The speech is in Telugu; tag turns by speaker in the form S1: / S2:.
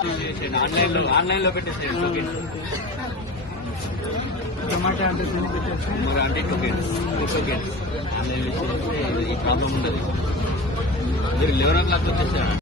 S1: టమాటా అంటే ఎందుకు
S2: పెట్టారు
S1: అంటే ఆన్లైన్ లో ఈ ప్రాబ్లం ఉండదు మీరు లెవెన్ ఓ క్లాక్ వచ్చేసారా